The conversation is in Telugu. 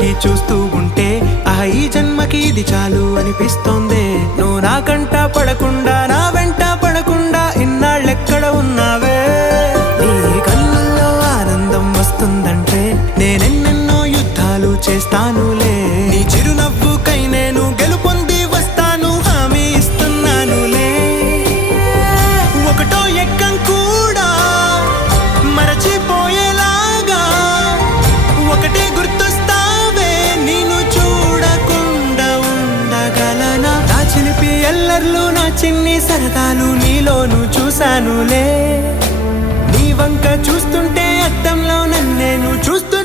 పెట్టి చూస్తూ ఉంటే ఈ జన్మకి ఇది చాలు అనిపిస్తోంది. నువ్వు నా కంట పడకుండా నా వెంట పడకుండా ఇన్నాళ్ళెక్కడ ఉన్నావే? నీ కళ్ళల్లో ఆనందం వస్తుందంటే నేనెన్నెన్నో యుద్ధాలు చేస్తానులే. నీ చిరునవ్వుకై నేను గెలుపొంది వస్తాను, హామీ ఇస్తున్నానులే. ఒకటో ఎక్కం కూడా మరచిపోయేలాగా ఒకటే గుర్తొస్తావే, నేను చూడకుండా ఉండగలనా? నా చిలిపి ఎల్లర్లు నా చిన్ని సరదాలు నీలోను చూశానులే. నీ వంక చూస్తుంటే అద్దంలో నన్నేను చూస్తూ